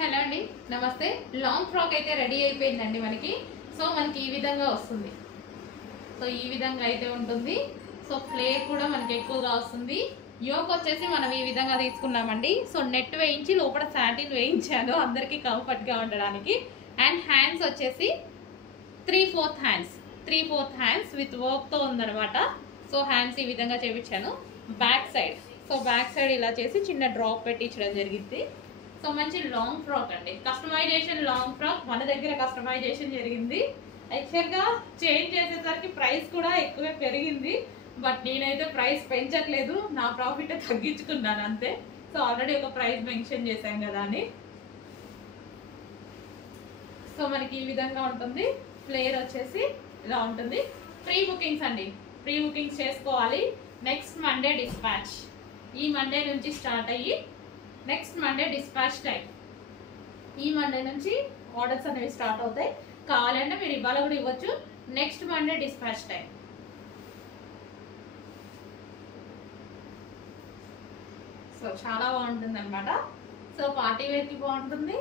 Hello అండి, నమస్తే. Long frock అయితే రెడీ అయిపోయిందండి మనకి. సో మనకి ఈ విధంగా వస్తుంది. సో ఈ విధంగా అయితే ఉంటుంది. సో ఫ్లేర్ కూడా మనకి ఎక్కువగా వస్తుంది. యోక్ వచ్చేసి మనం ఈ విధంగా తీసుకున్నామండి. సో నెట్ వేయించి లోపల సాటిన్ వేయించాను అందరికీ కంఫర్ట్గా ఉండడానికి. అండ్ హ్యాండ్స్ వచ్చేసి 3/4 హ్యాండ్స్ విత్ వర్క్తో ఉందనమాట. సో హ్యాండ్స్ ఈ విధంగా చేయించాను. బ్యాక్ సైడ్ ఇలా చేసి చిన్న డ్రాప్ పెట్టించడం జరిగింది. సో మంచి లాంగ్ ఫ్రాక్ అండి, కస్టమైజేషన్ లాంగ్ ఫ్రాక్ మన దగ్గర కస్టమైజేషన్ జరిగింది. యాక్చువల్గా చేంజ్ చేసేసరికి ప్రైస్ కూడా ఎక్కువే పెరిగింది. బట్ నేనైతే ప్రైస్ పెంచట్లేదు, నా ప్రాఫిట్ తగ్గించుకున్నాను అంతే. సో ఆల్రెడీ ఒక ప్రైస్ మెన్షన్ చేశాం కదా అని. సో మనకి ఈ విధంగా ఉంటుంది. ఫ్లేర్ వచ్చేసి ఇలా ఉంటుంది. ప్రీ బుకింగ్స్ అండి, ప్రీ బుకింగ్స్ చేసుకోవాలి. Next Monday dispatch. ఈ మండే నుంచి స్టార్ట్ అయ్యి నెక్స్ట్ మండే డిస్పాచ్ టైం. ఈ మండే నుంచి ఆర్డర్స్ అనేవి స్టార్ట్ అవుతాయి. కావాలంటే మీరు ఇవాళ కూడా ఇవ్వచ్చు. Next Monday dispatch time. So చాలా బాగుంటుంది అనమాట. సో పార్టీ వేర్కి బాగుంటుంది,